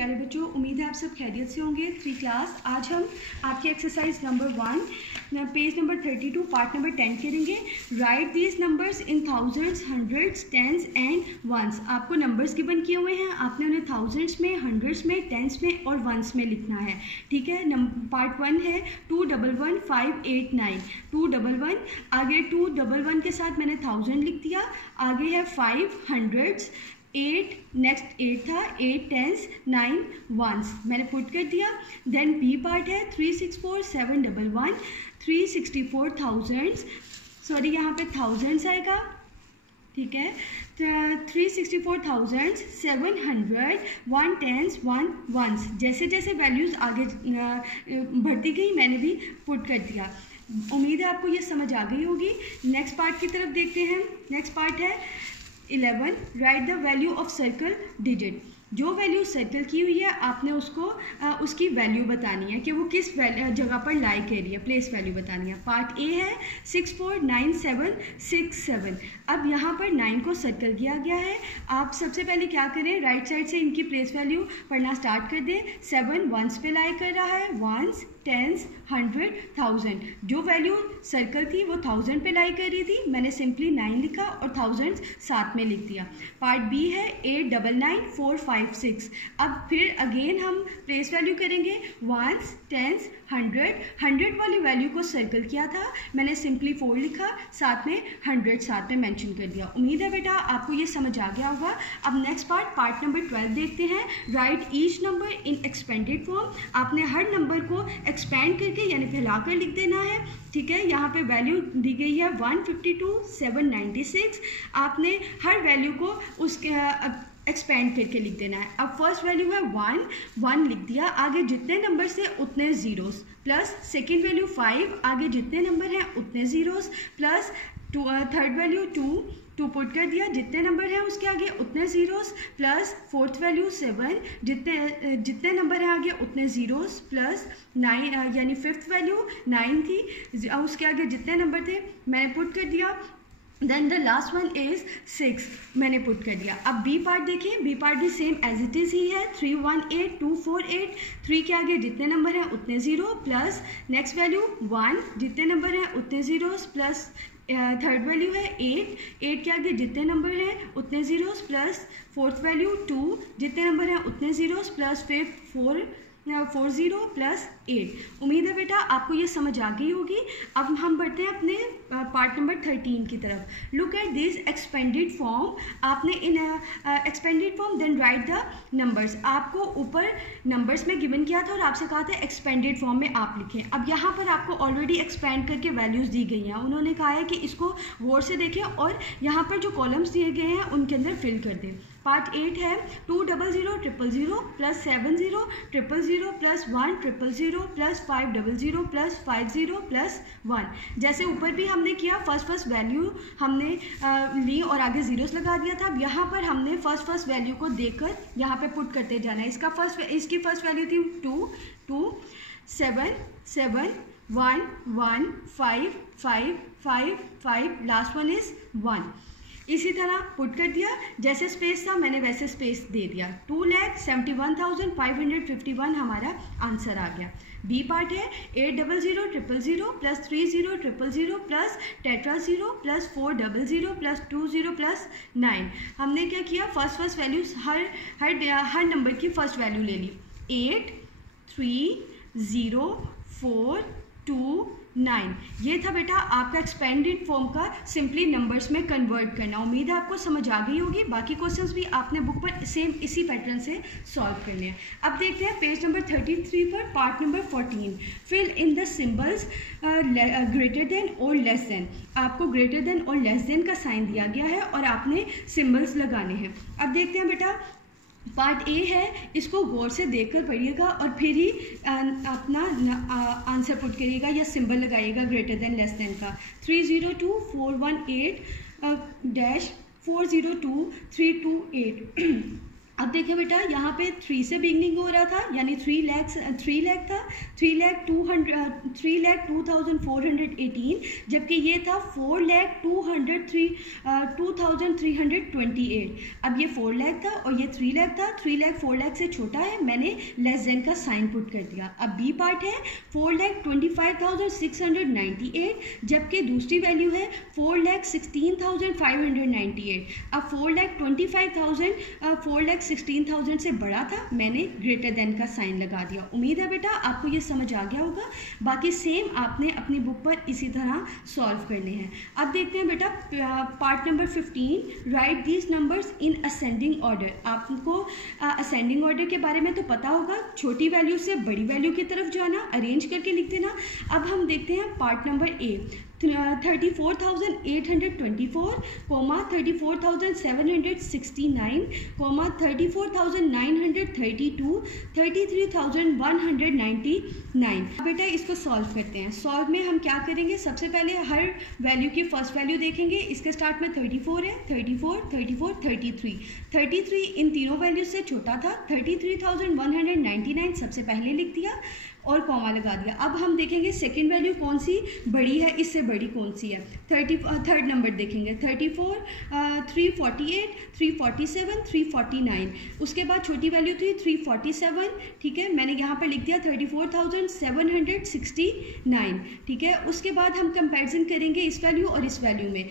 प्यारे बच्चों, उम्मीद है आप सब खैरियत से होंगे। 3 क्लास आज हम आपकी exercise number 1 page number 32 part number 10 करेंगे। Write these numbers in thousands, hundreds, tens and ones. आपको नंबर्स गिवन किए हुए हैं, आपने उन्हें थाउजेंड्स में, हंड्रेड्स में, टेंस में और वंस में लिखना है। ठीक है। पार्ट 1 है 211,589 211, आगे 211 के साथ मैंने 1000 लिख दिया, आगे है 5 हंड्रेड्स, 8 नेक्स्ट 8 था, 8 टेंस, 9 वंस मैंने पुट कर दिया। देन बी पार्ट है 364,711 364 थाउजेंड्स, सॉरी यहाँ पे थाउजेंड्स आएगा। ठीक है। 364,700 1 टेंस 1 वंस। जैसे जैसे वैल्यूज़ आगे बढ़ती गई मैंने भी पुट कर दिया। उम्मीद है आपको ये समझ आ गई होगी। नेक्स्ट पार्ट की तरफ देखते हैं। नेक्स्ट पार्ट है 11, right the value of circle digit. जो वैल्यू सर्कल की हुई है आपने उसको उसकी वैल्यू बतानी है कि वो किस जगह पर लाई कर रही है, प्लेस वैल्यू बतानी है। पार्ट ए है 649767। अब यहाँ पर 9 को सर्कल किया गया है। आप सबसे पहले क्या करें, राइट साइड से इनकी प्लेस वैल्यू पढ़ना स्टार्ट कर दें। 7 वंस पे लाई कर रहा है, वंस, टेंस, 100, 1000। जो वैल्यू सर्कल थी वो 1000 पे लाई कर रही थी, मैंने सिंपली 9 लिखा और थाउजेंड्स साथ में लिख दिया। पार्ट बी है 899,456। अब फिर अगेन हम प्लेस वैल्यू करेंगे, वंस, टेंस, 100 वाली वैल्यू को सर्कल किया था, मैंने सिंपली 4 लिखा, साथ में 100 साथ में मेंशन कर दिया। उम्मीद है बेटा आपको ये समझ आ गया होगा। अब नेक्स्ट पार्ट नंबर 12 देखते हैं। Right each number in expanded form. आपने हर नंबर को एक्सपेंड करके यानी फैलाकर लिख देना है। ठीक है। यहाँ पे वैल्यू दी गई है 152,796। आपने हर वैल्यू को उसके एक्सपेंड करके लिख देना है। अब फर्स्ट वैल्यू है 1 लिख दिया, आगे जितने नंबर से उतने जीरोस, प्लस सेकेंड वैल्यू 5, आगे जितने नंबर हैं उतने zeros, plus third value 2 put कर दिया, जितने नंबर हैं उसके आगे उतने जीरोस, प्लस फोर्थ वैल्यू 7, जितने नंबर हैं आगे उतने जीरोस, प्लस 9 यानी फिफ्थ वैल्यू 9 थी, उसके आगे जितने नंबर थे मैंने पुट कर दिया। Then the last one is 6 मैंने पुट कर दिया। अब बी पार्ट देखिए, बी पार्ट भी सेम एज इट इज़ ही है। 318,248, 3 के आगे जितने नंबर हैं उतने ज़ीरो, प्लस नेक्स्ट वैल्यू 1, जितने नंबर हैं उतने ज़ीरोस, प्लस थर्ड वैल्यू है 8 के आगे जितने नंबर हैं उतने ज़ीरोस, प्लस फोर्थ वैल्यू 2, जितने नंबर हैं उतने ज़ीरोस, प्लस फिफ्थ 40 प्लस 8। उम्मीद है बेटा आपको ये समझ आ गई होगी। अब हम बढ़ते हैं अपने पार्ट नंबर 13 की तरफ। Look at this expanded form. आपने in expanded form then write the numbers. आपको ऊपर नंबर्स में गिवन किया था और आपसे कहा था एक्सपेंडेड फॉर्म में आप लिखें। अब यहाँ पर आपको ऑलरेडी एक्सपेंड करके वैल्यूज़ दी गई हैं। उन्होंने कहा है कि इसको गौर से देखें और यहाँ पर जो कॉलम्स दिए गए हैं उनके अंदर फिल कर दें। पार्ट 8 है 200,000 plus 70,000 plus 1,000 plus 500 plus 50 plus 1। जैसे ऊपर भी हमने किया, फर्स्ट वैल्यू हमने ली और आगे जीरोस लगा दिया था। अब यहाँ पर हमने फर्स्ट वैल्यू को देकर यहाँ पे पुट करते जाना है। इसकी फर्स्ट वैल्यू थी 2 7 7 1 1 5 5 5 5, लास्ट वन इज 1। इसी तरह पुट कर दिया, जैसे स्पेस था मैंने वैसे स्पेस दे दिया। 2,71,551 हमारा आंसर आ गया। बी पार्ट है 800,000 plus 30,000 plus tetra 0 plus 400 plus 20 plus 9। हमने क्या किया, फर्स्ट वैल्यू हर नंबर की फर्स्ट वैल्यू ले ली। 8 3 0 4 2 9। ये था बेटा आपका एक्सपेंडेड फॉर्म का सिंपली नंबर्स में कन्वर्ट करना। उम्मीद है आपको समझ आ गई होगी। बाकी क्वेश्चंस भी आपने बुक पर सेम इसी पैटर्न से सॉल्व करने हैं। अब देखते हैं पेज नंबर 33 पर part number 14। Fill in the symbols greater than और लेस देन। आपको ग्रेटर देन और लेस देन का साइन दिया गया है और आपने सिम्बल्स लगाने हैं। अब देखते हैं बेटा पार्ट ए है, इसको गौर से देखकर पढ़िएगा और फिर ही अपना आंसर पुट करिएगा या सिंबल लगाइएगा ग्रेटर देन लेस देन का। 302,418 -402,328। अब देखिए बेटा, यहाँ पे 3 से बिगनिंग हो रहा था, यानी 3 लाख था, 3,02,418, जबकि ये था 4,02,328। अब ये 4 लाख था और ये 3 लाख था, 3 लाख 4 लाख से छोटा है, मैंने लेस देन का साइन पुट कर दिया। अब बी पार्ट है 4,25,698, जबकि दूसरी वैल्यू है 4,16,598। अब 4,16,000 से बड़ा था, मैंने ग्रेटर देन का साइन लगा दिया। उम्मीद है बेटा आपको ये समझ आ गया होगा। बाकी सेम आपने अपनी बुक पर इसी तरह सॉल्व करने हैं। अब देखते हैं बेटा part number 15, right these numbers in ascending order. आपको असेंडिंग ऑर्डर के बारे में तो पता होगा, छोटी वैल्यू से बड़ी वैल्यू की तरफ जाना, अरेंज करके लिख देना। अब हम देखते हैं पार्ट नंबर ए, 34,824, 34,769, 34,932, 33,199। बेटा इसको सॉल्व करते हैं। सॉल्व में हम क्या करेंगे, सबसे पहले हर वैल्यू की फर्स्ट वैल्यू देखेंगे। इसके स्टार्ट में 34 है, 34, 34, 33। 33 इन तीनों वैल्यू से छोटा था, 33,199 सबसे पहले लिख दिया और कॉमा लगा दिया। अब हम देखेंगे सेकंड वैल्यू कौन सी बड़ी है, इससे बड़ी कौन सी है। थर्ड नंबर देखेंगे, 34, 348, 347, 349। उसके बाद छोटी वैल्यू थी 347, ठीक है, मैंने यहाँ पर लिख दिया 34,769, ठीक है। उसके बाद हम कंपैरिजन करेंगे इस वैल्यू और इस वैल्यू में।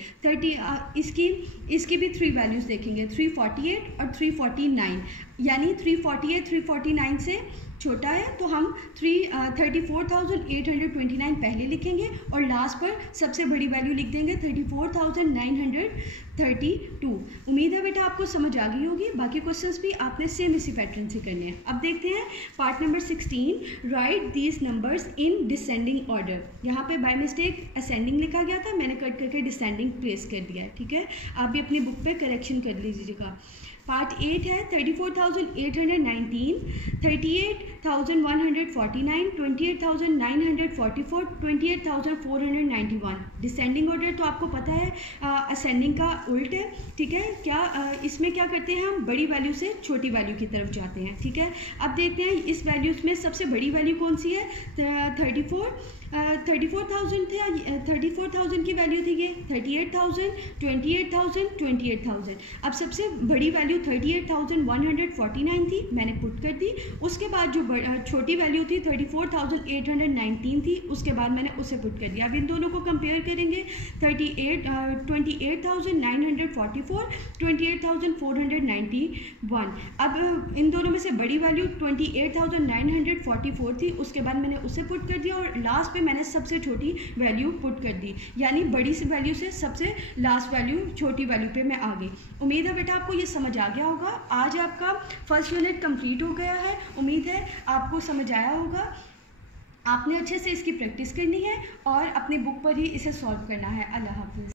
इसकी भी 3 वैल्यूज़ देखेंगे, 348 और 349, यानी 348 349 से छोटा है, तो हम 34,829 पहले लिखेंगे और लास्ट पर सबसे बड़ी वैल्यू लिख देंगे 34,932। उम्मीद है बेटा आपको समझ आ गई होगी। बाकी क्वेश्चंस भी आपने सेम इसी पैटर्न से करने हैं। अब देखते हैं part number 16, right these numbers in descending order. यहाँ पे बाय मिस्टेक असेंडिंग लिखा गया था, मैंने कट करके डिसेंडिंग प्लेस कर दिया है, ठीक है। आप भी अपनी बुक पे करेक्शन कर लीजिएगा। पार्ट 8 है 34,819, 38,149, 28,944, 28,491। डिसेंडिंग ऑर्डर तो आपको पता है असेंडिंग का उल्ट है, ठीक है। इसमें क्या करते हैं, हम बड़ी वैल्यू से छोटी वैल्यू की तरफ जाते हैं, ठीक है। अब देखते हैं इस वैल्यूज़ में सबसे बड़ी वैल्यू कौन सी है। 34,000 थे, 34,000 की वैल्यू थी ये, 38,000, 28,000, 28,000। अब सबसे बड़ी वैल्यू 38,149 थी, मैंने पुट कर दी। उसके बाद जो छोटी वैल्यू थी 34,819 थी, उसके बाद मैंने उसे पुट कर दिया। अब इन दोनों को कंपेयर करेंगे, 28,944, 28,491। अब इन दोनों में से बड़ी वैल्यू 28,944 थी, उसके बाद मैंने उसे पुट कर दिया और लास्ट पे मैंने सबसे छोटी वैल्यू पुट कर दी, यानी बड़ी सी वैल्यू से सबसे लास्ट वैल्यू छोटी वैल्यू पे मैं आ गई। उम्मीद है बेटा आपको ये समझ आ गया होगा। आज आपका फर्स्ट यूनिट कंप्लीट हो गया है। उम्मीद है आपको समझ आया होगा। आपने अच्छे से इसकी प्रैक्टिस करनी है और अपनी बुक पर ही इसे सॉल्व करना है। अल्लाह हाफिज़।